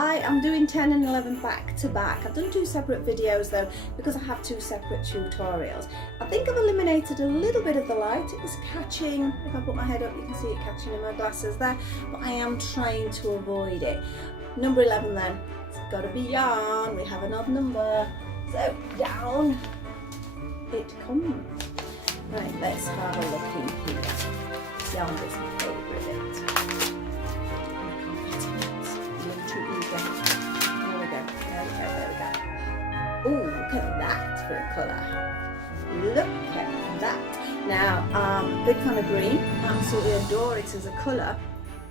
Hi, I'm doing 10 and 11 back to back. I've done two separate videos though because I have two separate tutorials. I think I've eliminated a little bit of the light. It was catching, if I put my head up you can see it catching in my glasses there, but I am trying to avoid it. Number 11 then, it's got to be yarn. We have an odd number, so down it comes. Right, let's have a look in here. Yarn is my favourite bit. Oh, look at that for a colour. Look at that. Now, big fan of green. Absolutely adore it as a colour.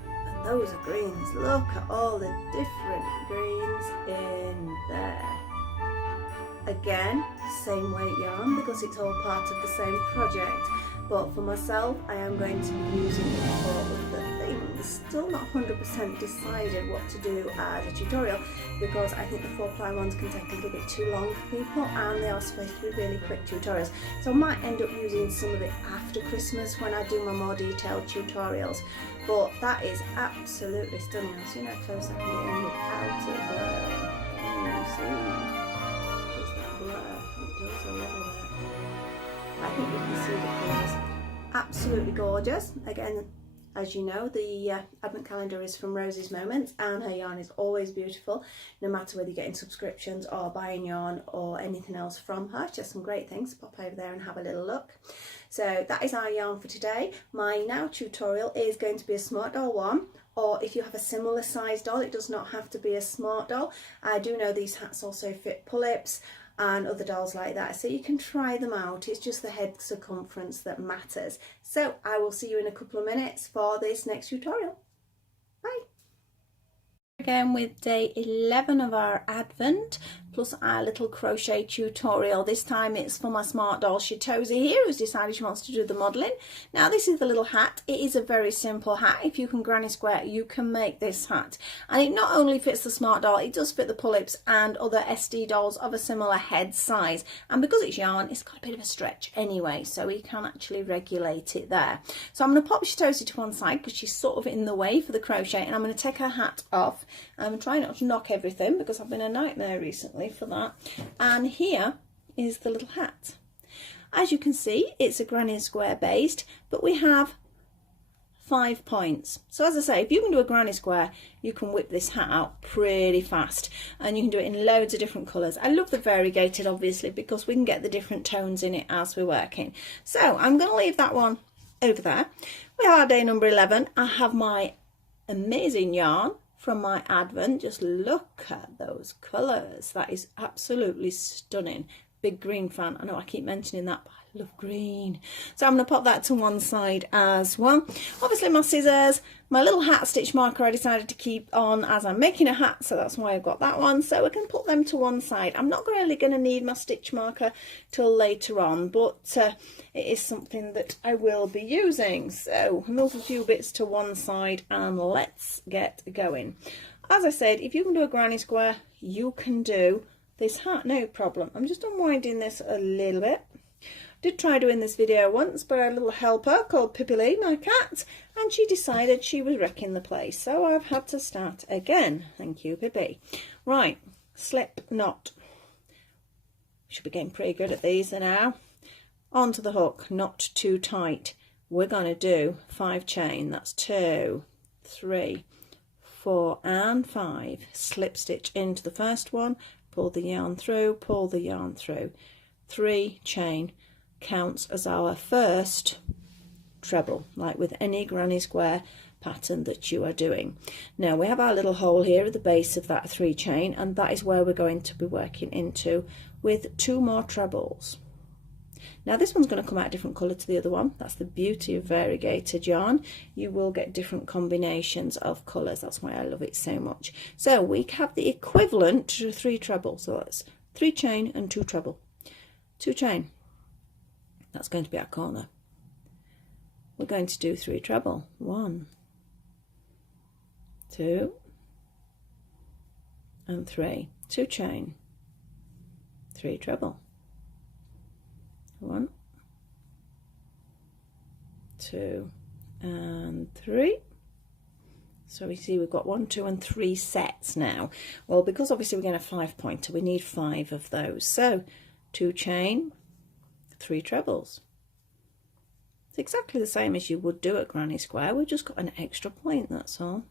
And those are greens. Look at all the different greens in there. Again, same weight yarn because it's all part of the same project. But for myself, I am going to be using it for other things. Still not 100% decided what to do as a tutorial because I think the 4-ply ones can take a little bit too long for people and they are supposed to be really quick tutorials. So I might end up using some of it after Christmas when I do my more detailed tutorials. But that is absolutely stunning. I'll see how close I can get in without it blurring. Can you see? Does that blur? It does a little bit. I think you can see the colours. Absolutely gorgeous. Again, as you know, the advent calendar is from Rosies Moments and her yarn is always beautiful, no matter whether you're getting subscriptions or buying yarn or anything else from her. Just some great things. Pop over there and have a little look. So that is our yarn for today. My now tutorial is going to be a Smartdoll one, or if you have a similar size doll, it does not have to be a Smartdoll. I do know these hats also fit pull-ups and other dolls like that, so you can try them out. It's just the head circumference that matters. So I will see you in a couple of minutes for this next tutorial. Bye. Again with day 11 of our advent plus our little crochet tutorial. This time it's for my Smartdoll Shitosi here, who's decided she wants to do the modelling. Now this is the little hat. It is a very simple hat. If you can granny square, you can make this hat, and it not only fits the Smartdoll, it does fit the pull-ups and other SD dolls of a similar head size, and because it's yarn it's got a bit of a stretch anyway, so we can actually regulate it there. So I'm going to pop Shitosi to one side because she's sort of in the way for the crochet, and I'm going to take her hat off. I'm trying not to knock everything because I've been a nightmare recently for that. And here is the little hat. As you can see, it's a granny square based, but we have 5 points. So as I say, if you can do a granny square, you can whip this hat out pretty fast, and you can do it in loads of different colours. I love the variegated obviously because we can get the different tones in it as we're working. So I'm going to leave that one over there. We are day number 11. I have my amazing yarn from my advent. Just look at those colours. That is absolutely stunning. Big green fan. I know I keep mentioning that, but I love green. So I'm going to pop that to one side as well. Obviously my scissors, my little hat stitch marker I decided to keep on as I'm making a hat, so that's why I've got that one. So we can put them to one side. I'm not really going to need my stitch marker till later on, but it is something that I will be using. So move a few bits to one side and let's get going. As I said, if you can do a granny square, you can do this hat, no problem. I'm just unwinding this a little bit. Did try doing this video once, but I had a little helper called Pippi Lee, my cat, and she decided she was wrecking the place, so I've had to start again. Thank you, Pippi. Right, slip knot. Should be getting pretty good at these now. Onto the hook, not too tight. We're going to do 5 chain. That's 2, 3, 4 and 5. Slip stitch into the first one, pull the yarn through, pull the yarn through. 3 chain counts as our first treble, like with any granny square pattern that you are doing. Now we have our little hole here at the base of that 3 chain, and that is where we're going to be working into with 2 more trebles. Now this one's going to come out a different colour to the other one. That's the beauty of variegated yarn. You will get different combinations of colours. That's why I love it so much. So we have the equivalent to 3 treble. So that's 3 chain and 2 treble. 2 chain. That's going to be our corner. We're going to do 3 treble. 1, 2 and 3. 2 chain, 3 treble. 1, 2 and 3, So we see we've got 1, 2 and 3 sets now. Well, because obviously we're going to 5 pointer, we need 5 of those. So 2 chain, 3 trebles. It's exactly the same as you would do at Granny Square. We've just got an extra point, that's all.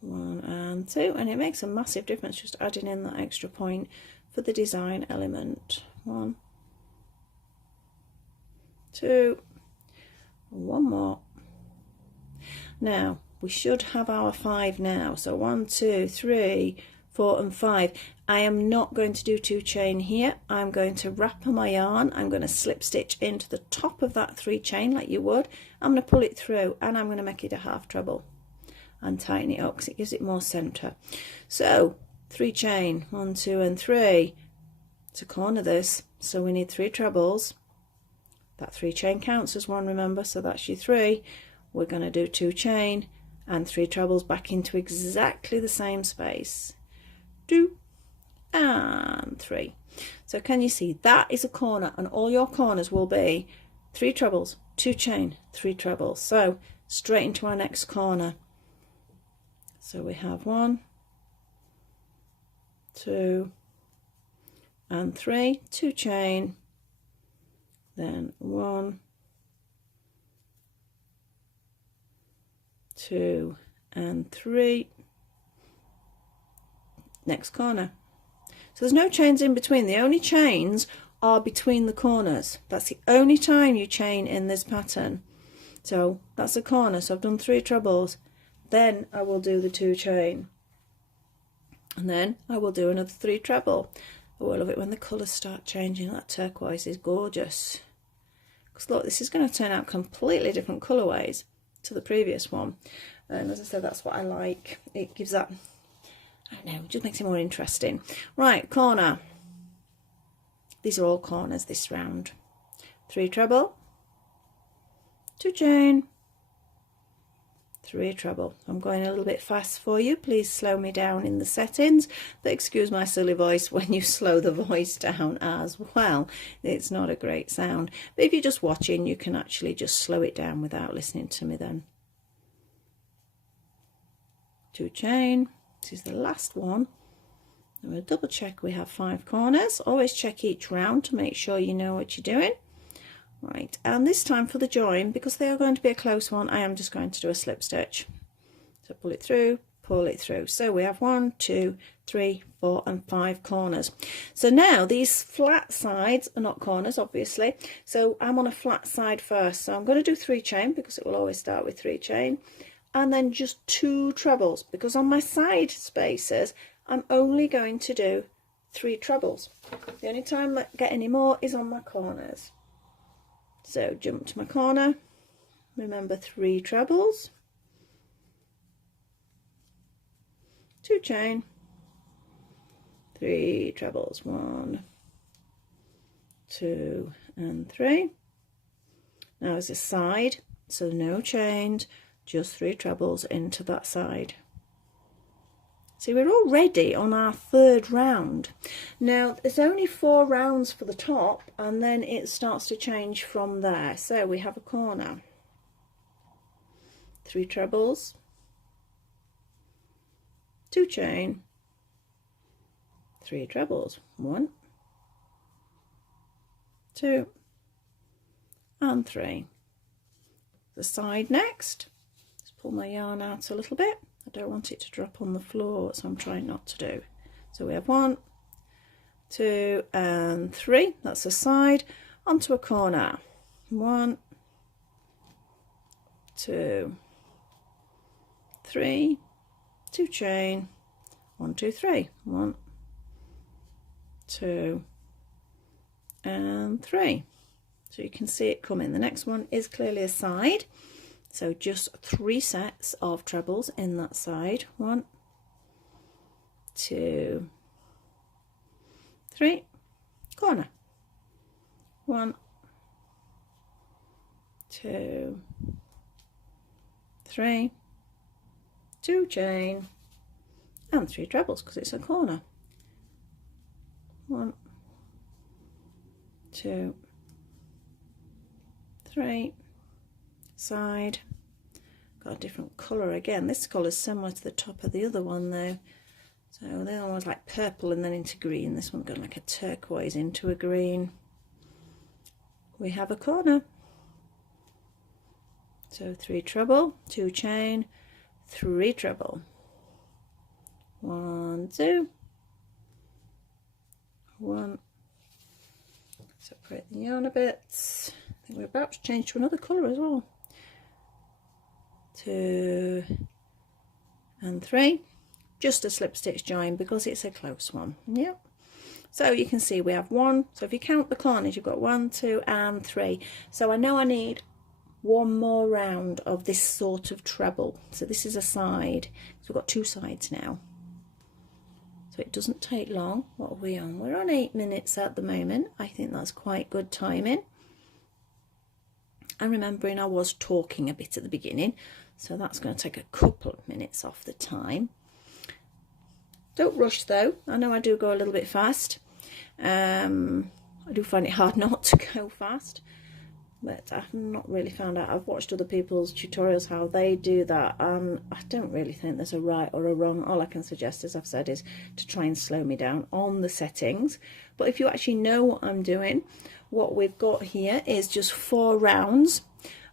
1 and 2, and it makes a massive difference just adding in that extra point for the design element. 1, 2, 1 more. Now we should have our 5 now, so 1, 2, 3, 4 and 5. I am not going to do 2 chain here. I'm going to wrap on my yarn. I'm going to slip stitch into the top of that 3 chain like you would. I'm going to pull it through and I'm going to make it a half treble and tighten it up because it gives it more center. So 3 chain, 1, 2 and 3 to corner this. So we need 3 trebles. That 3 chain counts as 1, remember, so that's your 3. We're going to do 2 chain and 3 trebles back into exactly the same space. 2 and 3. So can you see that is a corner, and all your corners will be 3 trebles, 2 chain, 3 trebles. So straight into our next corner. So we have 1, 2 and 3, 2 chain, then 1, 2 and 3, next corner. So there's no chains in between. The only chains are between the corners. That's the only time you chain in this pattern. So that's a corner. So I've done 3 trebles. Then I will do the 2 chain, and then I will do another 3 treble. Oh, I love it when the colours start changing. That turquoise is gorgeous. Because look, this is going to turn out completely different colourways to the previous one. And as I said, that's what I like. It gives that, I don't know, it just makes it more interesting. Right, corner. These are all corners this round. 3 treble, 2 chain, 3 treble. I'm going a little bit fast for you. Please slow me down in the settings. But excuse my silly voice when you slow the voice down as well. It's not a great sound. But if you're just watching, you can actually just slow it down without listening to me then. 2 chain. This is the last one. And we'll double check we have 5 corners. Always check each round to make sure you know what you're doing. Right, and this time for the join, because they are going to be a close one, I am just going to do a slip stitch. So pull it through, pull it through. So we have 1, 2, 3, 4 and 5 corners. So now these flat sides are not corners, obviously. So I'm on a flat side first. So I'm going to do 3 chain because it will always start with 3 chain. And then just 2 trebles, because on my side spaces, I'm only going to do 3 trebles. The only time I get any more is on my corners. So jump to my corner, remember 3 trebles, 2 chain, 3 trebles, 1, 2 and 3. Now as a side, so no chains, just 3 trebles into that side. See, we're already on our 3rd round. Now, there's only 4 rounds for the top, and then it starts to change from there. So we have a corner, 3 trebles, 2 chain, 3 trebles, 1, 2 and 3. The side next. Let's pull my yarn out a little bit. I don't want it to drop on the floor, so I'm trying not to do. So we have 1, 2 and 3. That's a side. Onto a corner. 1, 2, 3, 2 chain, 1, 2, 3. 1, 2 and 3. So you can see it coming. The next one is clearly a side. So just 3 sets of trebles in that side. 1, 2, 3, corner. 1, 2, 3, 2 chain, and 3 trebles because it's a corner. 1, 2, 3, side, got a different colour again. This colour is similar to the top of the other one though. So the other one was like purple and then into green. This one got like a turquoise into a green. We have a corner. So 3 treble, 2 chain, 3 treble. 1, 2, 1. Separate the yarn a bit. I think we're about to change to another colour as well. 2 and 3. Just a slip stitch join because it's a close one. Yep. So you can see we have 1. So if you count the corners, you've got 1, 2 and 3. So I know I need 1 more round of this sort of treble. So this is a side. So we've got 2 sides now. So it doesn't take long. What are we on? We're on 8 minutes at the moment. I think that's quite good timing. And remembering I was talking a bit at the beginning, so that's going to take a couple of minutes off the time. Don't rush though. I know I do go a little bit fast. I do find it hard not to go fast, but I've not really found out. I've watched other people's tutorials how they do that, and I don't really think there's a right or a wrong. All I can suggest, as I've said, is to try and slow me down on the settings. But if you actually know what I'm doing, what we've got here is just 4 rounds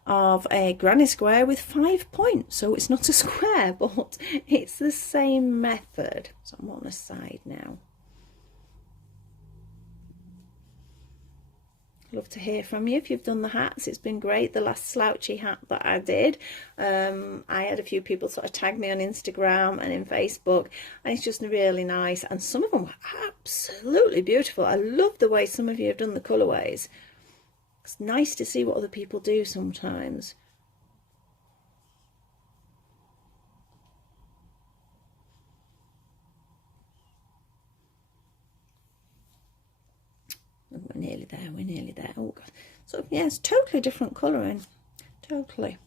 of a granny square with 5 points. So it's not a square, but it's the same method. So I'm on the side now. Love to hear from you if you've done the hats. It's been great. The last slouchy hat that I did, I had a few people sort of tag me on Instagram and in Facebook, and it's just really nice, and some of them were absolutely beautiful. I love the way some of you have done the colourways. It's nice to see what other people do sometimes. We're nearly there, we're nearly there. Oh God. So yes, totally different colouring, totally.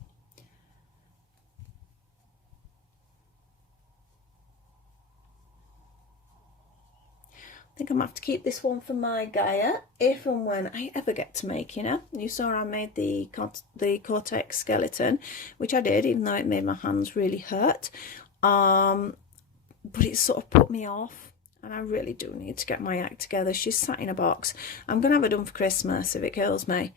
I think I'm going to have to keep this one for my Gaia if and when I ever get to make, you know. You saw I made the Cortex skeleton, which I did, even though it made my hands really hurt. But it sort of put me off, and I really do need to get my act together. She's sat in a box. I'm going to have her done for Christmas if it kills me.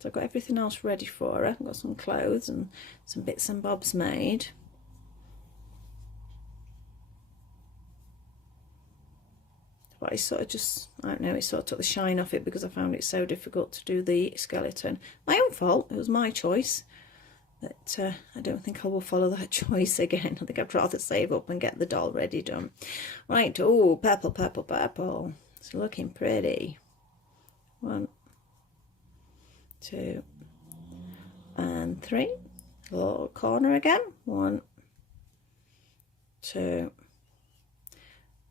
So I've got everything else ready for her. I've got some clothes and some bits and bobs made. But I sort of just, I don't know, it sort of took the shine off it because I found it so difficult to do the skeleton. My own fault, it was my choice. But I don't think I will follow that choice again. I think I'd rather save up and get the doll ready done. Right, oh, purple, purple, purple. It's looking pretty. 1, 2, and 3. Little corner again. 1, 2,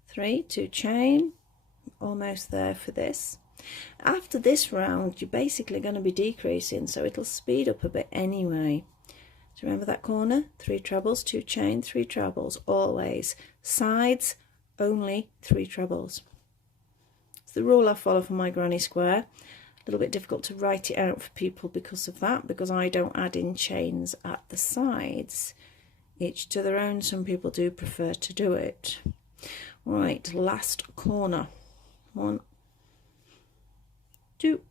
3. 2 chain. Almost there for this. After this round, you're basically going to be decreasing, so it'll speed up a bit anyway. So remember that corner, 3 trebles, 2 chain, 3 trebles, always. Sides, only 3 trebles. It's the rule I follow for my granny square. A little bit difficult to write it out for people because of that, because I don't add in chains at the sides. Each to their own, some people do prefer to do it. Right, last corner. 1, 2,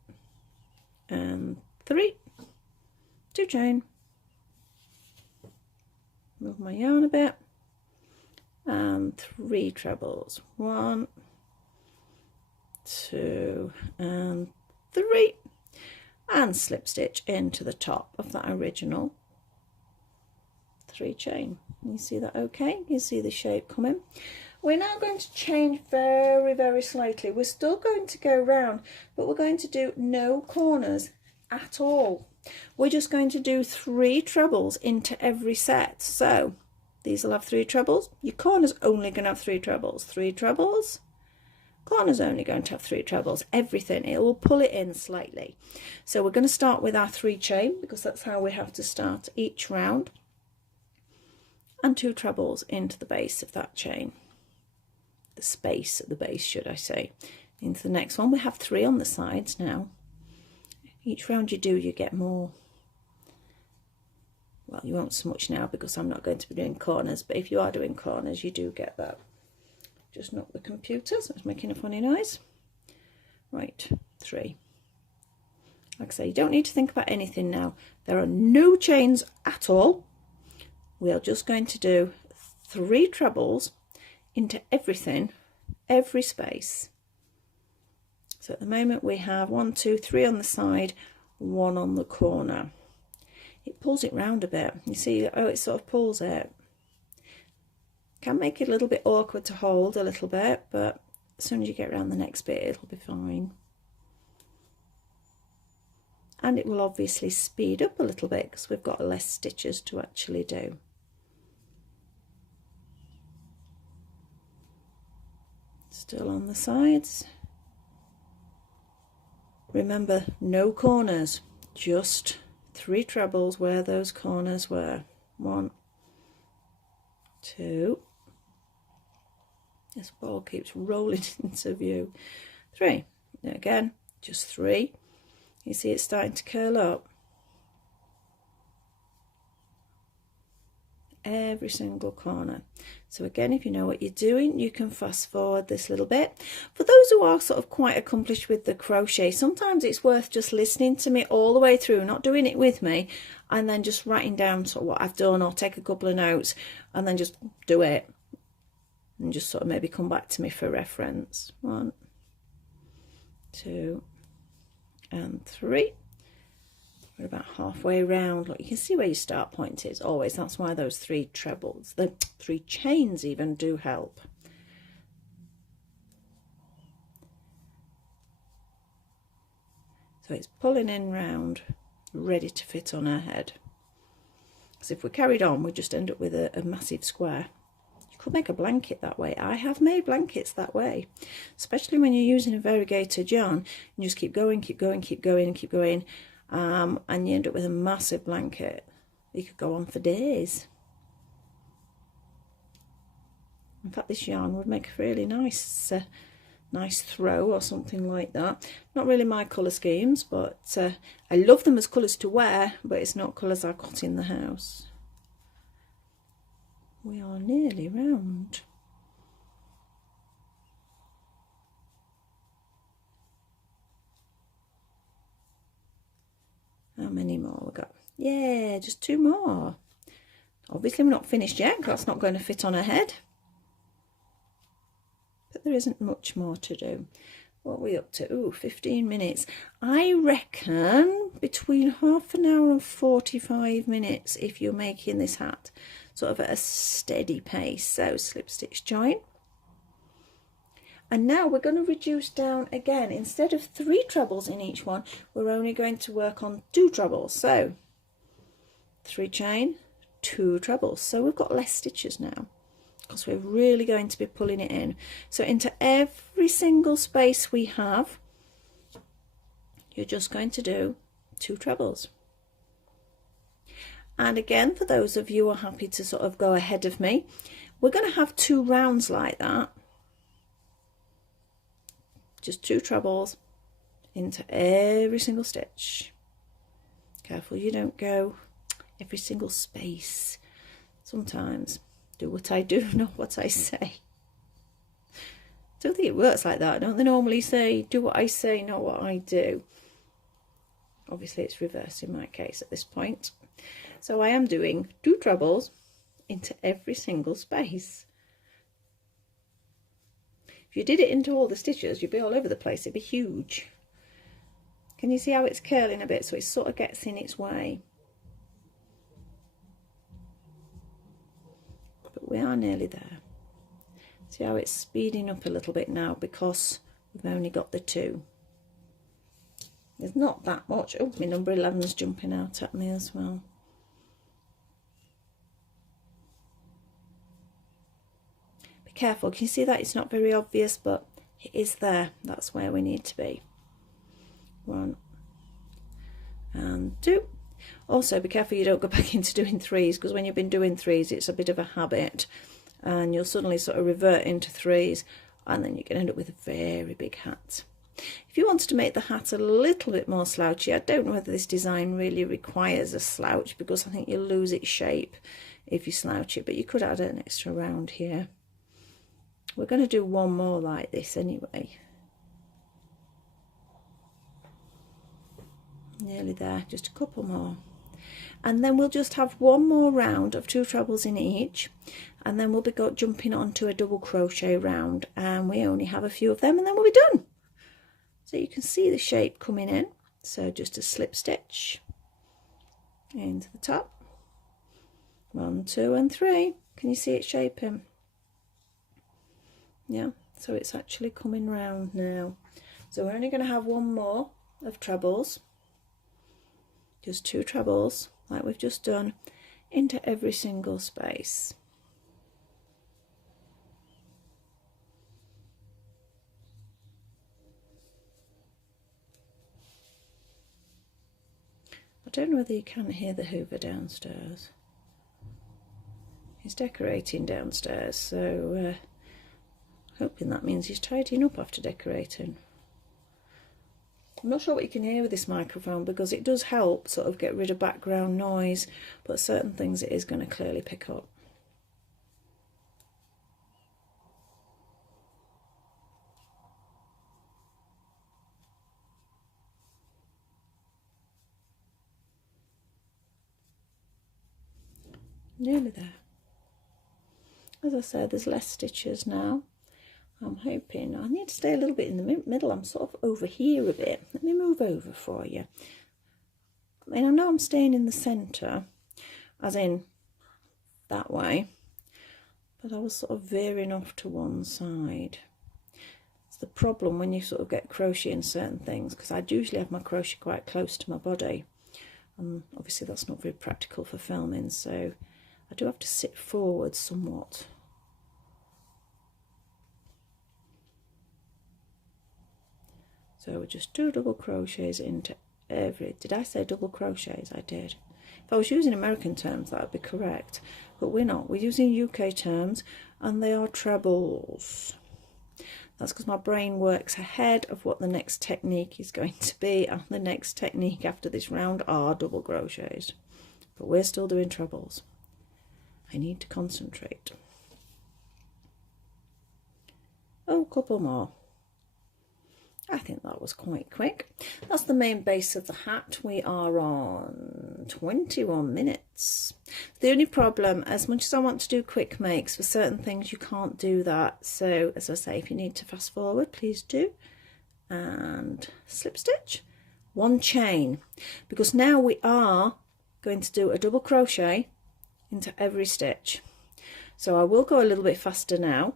and 3. 2 chain. Move my yarn a bit. And 3 trebles. 1, 2, and 3. And slip stitch into the top of that original 3 chain. You see that okay? You see the shape coming. We're now going to change very, very slightly. We're still going to go round, but we're going to do no corners at all. We're just going to do 3 trebles into every set. So these will have 3 trebles. Your corner's only going to have 3 trebles. 3 trebles. Corner's only going to have 3 trebles. Everything, it will pull it in slightly. So we're going to start with our 3 chain because that's how we have to start each round. And 2 trebles into the base of that chain. The space at the base, should I say. Into the next one. We have 3 on the sides now. Each round you do, you get more. well, you won't so much now because I'm not going to be doing corners, but if you are doing corners, you do get that. Just knock the computer, so it's making a funny noise. Right, 3. Like I say, you don't need to think about anything now. There are no chains at all. We are just going to do 3 trebles into everything, every space. So at the moment we have 1, 2, 3 on the side, 1 on the corner. It pulls it round a bit. You see, oh, it sort of pulls it. Can make it a little bit awkward to hold a little bit, but as soon as you get around the next bit, it'll be fine. And it will obviously speed up a little bit because we've got less stitches to actually do. Still on the sides. Remember, no corners, just 3 trebles where those corners were. 1, 2. This ball keeps rolling into view. 3. Again, just 3. You see it's starting to curl up. Every single corner. So again, if you know what you're doing, you can fast forward this little bit. For those who are sort of quite accomplished with the crochet, sometimes it's worth just listening to me all the way through, not doing it with me, and then just writing down sort of what I've done, or take a couple of notes and then just do it, and just sort of maybe come back to me for reference. 1, 2 and 3. We're about halfway around. Look, you can see where your start point is always. That's why those 3 trebles, the 3 chains even, do help. So it's pulling in round, ready to fit on her head. Because if we carried on, we'd just end up with a massive square. You could make a blanket that way. I have made blankets that way, especially when you're using a variegated yarn. You just keep going, keep going, keep going, and keep going. And you end up with a massive blanket. You could go on for days. In fact, this yarn would make a really nice throw or something like that. Not really my colour schemes, but I love them as colours to wear, but it's not colours I've got in the house. We are nearly round. How many more we got? Yeah, just 2 more. Obviously we're not finished yet, because that's not going to fit on her head. But there isn't much more to do. What are we up to? Ooh, 15 minutes. I reckon between half an hour and 45 minutes if you're making this hat sort of at a steady pace. So slip stitch join. And now we're going to reduce down again. Instead of 3 trebles in each one, we're only going to work on 2 trebles. So 3 chain, 2 trebles. So we've got less stitches now, because we're really going to be pulling it in. So into every single space we have, you're just going to do 2 trebles. And again, for those of you who are happy to sort of go ahead of me, we're going to have 2 rounds like that. Just 2 trebles into every single stitch. Careful you don't go every single space. Sometimes do what I do, not what I say. Don't think it works like that. Don't they normally say, do what I say, not what I do? Obviously it's reversed in my case at this point. So I am doing 2 trebles into every single space. If you did it into all the stitches, you'd be all over the place. It'd be huge. Can you see how it's curling a bit, so it sort of gets in its way? But we are nearly there. See how it's speeding up a little bit now because we've only got the 2. There's not that much. Oh, my number 11's jumping out at me as well. Careful, can you see that? It's not very obvious, but it is there. That's where we need to be. 1 and 2. Also be careful you don't go back into doing 3s, because when you've been doing 3s it's a bit of a habit and you'll suddenly sort of revert into 3s, and then you can end up with a very big hat. If you wanted to make the hat a little bit more slouchy, I don't know whether this design really requires a slouch, because I think you'll lose its shape if you slouch it, but you could add an extra round here. We're going to do one more like this anyway. Nearly there, just a couple more. And then we'll just have one more round of 2 trebles in each, and then we'll be jumping onto a double crochet round, and we only have a few of them, and then we'll be done. So you can see the shape coming in. So just a slip stitch into the top. 1, 2 and 3. Can you see it shaping? Yeah, so it's actually coming round now. So we're only going to have one more of trebles, just 2 trebles like we've just done, into every single space. I don't know whether you can hear the Hoover downstairs. He's decorating downstairs, so hoping that means he's tidying up after decorating. I'm not sure what you can hear with this microphone, because it does help sort of get rid of background noise, but certain things it is going to clearly pick up. Nearly there. As I said, there's less stitches now. I'm hoping I need to stay a little bit in the middle. I'm sort of over here a bit. Let me move over for you. I mean, I know I'm staying in the centre, as in that way, but I was sort of veering off to one side. It's the problem when you sort of get crochet in certain things, because I usually have my crochet quite close to my body, and obviously that's not very practical for filming, so I do have to sit forward somewhat. So we'll just do double crochets into every, did I say double crochets? I did. If I was using American terms, that would be correct, but we're not. We're using UK terms, and they are trebles. That's because my brain works ahead of what the next technique is going to be, and the next technique after this round are double crochets, but we're still doing trebles. I need to concentrate. Oh, a couple more. I think that was quite quick. That's the main base of the hat. We are on 21 minutes. The only problem, as much as I want to do quick makes, for certain things you can't do that. So as I say, if you need to fast forward, please do. And slip stitch, 1 chain, because now we are going to do a double crochet into every stitch. So I will go a little bit faster now,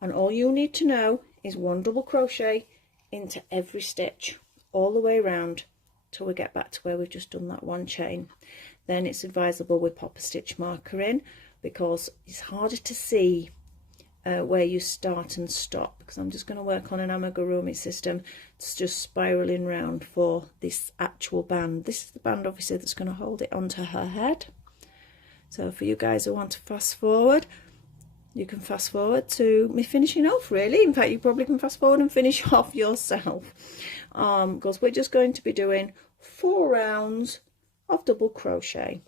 and all you need to know is 1 double crochet into every stitch all the way around till we get back to where we've just done that 1 chain. Then it's advisable we pop a stitch marker in, because it's harder to see where you start and stop, because I'm just going to work on an amigurumi system. It's just spiraling round for this actual band. This is the band obviously that's going to hold it onto her head. So for you guys who want to fast forward, you can fast forward to me finishing off, really. In fact, you probably can fast forward and finish off yourself, because we're just going to be doing 4 rounds of double crochet.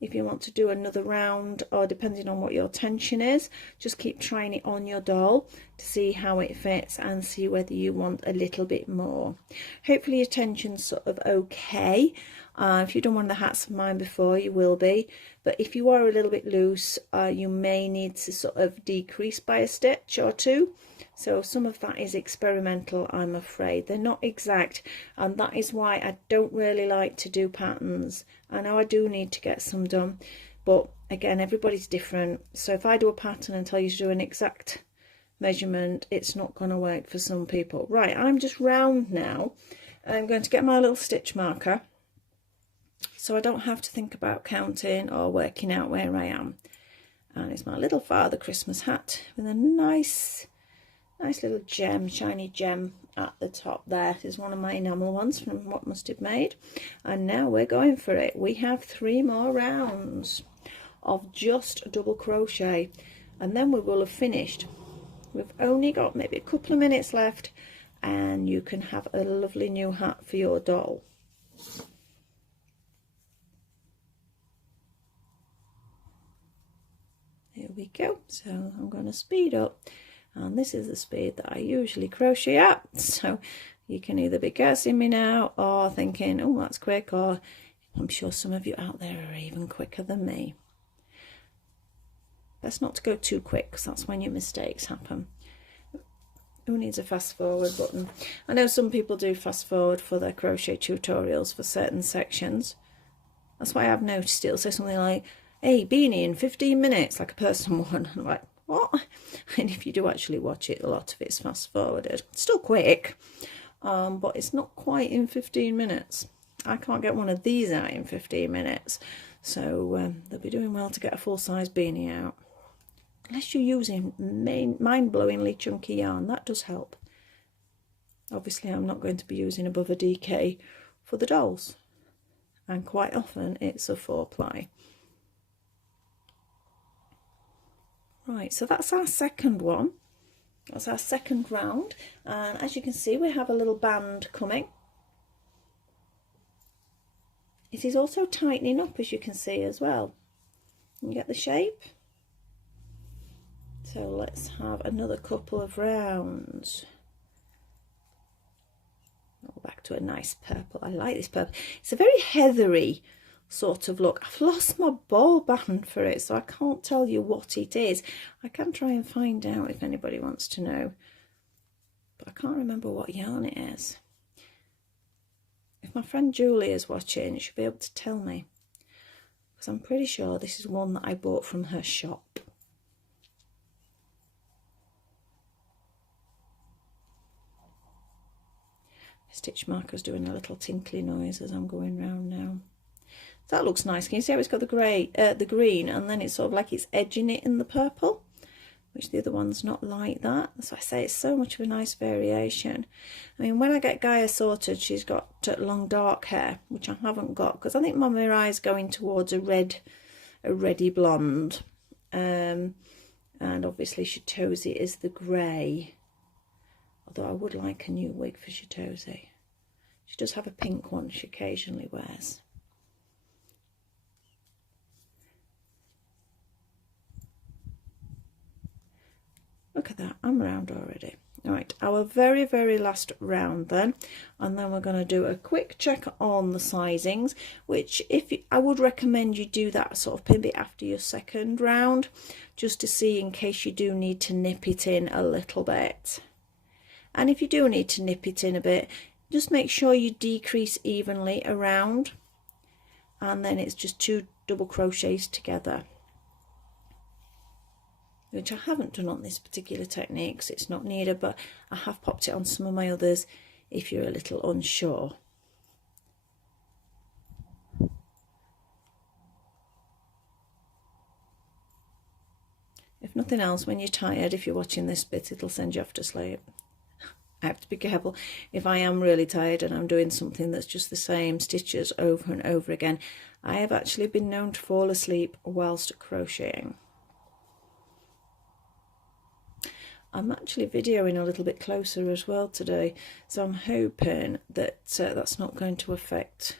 If you want to do another round, or depending on what your tension is, just keep trying it on your doll to see how it fits and see whether you want a little bit more. Hopefully your tension's sort of okay. If you've done one of the hats of mine before, you will be, but if you are a little bit loose, you may need to sort of decrease by a stitch or 2. So some of that is experimental, I'm afraid. They're not exact, and that is why I don't really like to do patterns. I know I do need to get some done, but again, everybody's different. So if I do a pattern and tell you to do an exact measurement, it's not going to work for some people. Right, I'm just round now. I'm going to get my little stitch marker, so I don't have to think about counting or working out where I am. And it's my little Father Christmas hat with a nice little gem, shiny gem at the top there. This is one of my enamel ones from What Must Have Made. And now we're going for it. We have 3 more rounds of just double crochet, and then we will have finished. We've only got maybe a couple of minutes left, and you can have a lovely new hat for your doll. Here we go. So I'm going to speed up, and this is the speed that I usually crochet at, so you can either be cursing me now or thinking, oh, that's quick, or I'm sure some of you out there are even quicker than me. Best not to go too quick, because that's when your mistakes happen. Who needs a fast forward button? I know some people do fast forward for their crochet tutorials for certain sections. That's why I've noticed it'll say something like, hey, beanie in 15 minutes, like a personal one. I'm like, what? And if you do actually watch it, a lot of it's fast forwarded. It's still quick, but it's not quite in 15 minutes. I can't get one of these out in 15 minutes, so they'll be doing well to get a full-size beanie out. Unless you're using mind-blowingly chunky yarn, that does help. Obviously, I'm not going to be using above a DK for the dolls, and quite often it's a 4-ply. Right, so that's our second one. That's our second round, and as you can see, we have a little band coming. It is also tightening up, as you can see as well. You get the shape? So let's have another couple of rounds. Oh, back to a nice purple. I like this purple. It's a very heathery sort of look. I've lost my ball band for it, so I can't tell you what it is. I can try and find out if anybody wants to know, but I can't remember what yarn it is. If my friend Julie is watching, she'll be able to tell me, because I'm pretty sure this is one that I bought from her shop. Stitch marker's doing a little tinkly noise as I'm going round now. That looks nice. Can you see how it's got the green, and then it's sort of like it's edging it in the purple, which the other one's not like that. So I say it's so much of a nice variation. I mean, when I get Gaia sorted, she's got long dark hair, which I haven't got, because I think my Mirai's going towards a reddy blonde, and obviously Shitosi is the grey. Although I would like a new wig for Shitosi. She does have a pink one she occasionally wears. Look at that, I'm round already. All right, our very, very last round then, and then we're going to do a quick check on the sizings, which I would recommend you do that sort of maybe after your second round, just to see in case you do need to nip it in a little bit. And if you do need to nip it in a bit, just make sure you decrease evenly around, and then it's just 2 double crochets together, which I haven't done on this particular technique because it's not needed, but I have popped it on some of my others if you're a little unsure. If nothing else, when you're tired, if you're watching this bit, it'll send you off to sleep. I have to be careful. If I am really tired and I'm doing something that's just the same stitches over and over again, I have actually been known to fall asleep whilst crocheting. I'm actually videoing a little bit closer as well today, so I'm hoping that that's not going to affect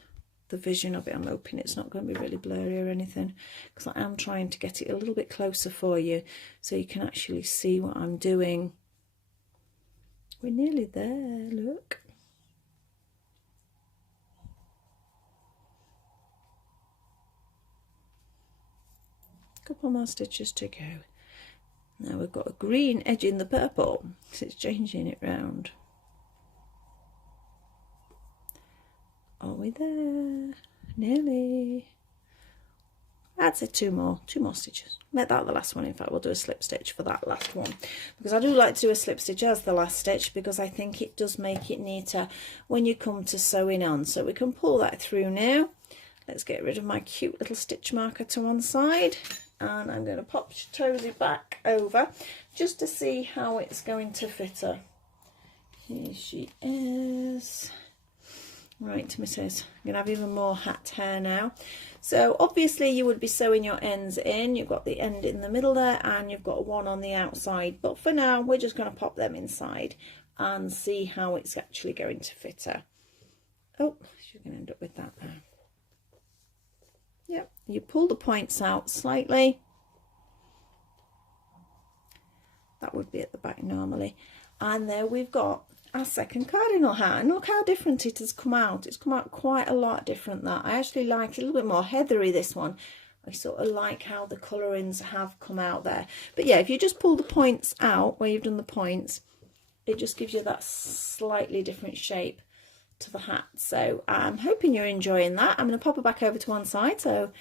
the vision of it. I'm hoping it's not going to be really blurry or anything, because I am trying to get it a little bit closer for you so you can actually see what I'm doing. We're nearly there, look. Couple more stitches to go. Now we've got a green edging the purple, so it's changing it round. Are we there? Nearly. I'd say two more stitches. Make that the last one. In fact, we'll do a slip stitch for that last one, because I do like to do a slip stitch as the last stitch, because I think it does make it neater when you come to sewing on. So we can pull that through now. Let's get rid of my cute little stitch marker to one side, and I'm going to pop Shitosi back over just to see how it's going to fit her. Here she is. Right, Mrs. I'm going to have even more hat hair now. So obviously you would be sewing your ends in. You've got the end in the middle there, and you've got one on the outside. But for now, we're just going to pop them inside and see how it's actually going to fit her. Oh, she's going to end up with that now. Yep, you pull the points out slightly. That would be at the back normally. And there we've got our second cardinal hat. And look how different it has come out. It's come out quite a lot different. That I actually like it a little bit more heathery, this one. I sort of like how the colourings have come out there. But yeah, if you just pull the points out where you've done the points, it just gives you that slightly different shape to the hat. So I'm hoping you're enjoying that. I'm going to pop it back over to one side. So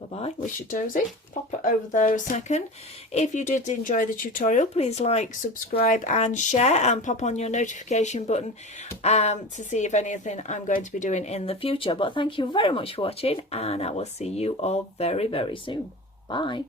bye-bye, wish you dozy. Pop it over there a second. If you did enjoy the tutorial, please like, subscribe and share, and pop on your notification button to see if anything I'm going to be doing in the future. But thank you very much for watching, and I will see you all very, very soon. Bye.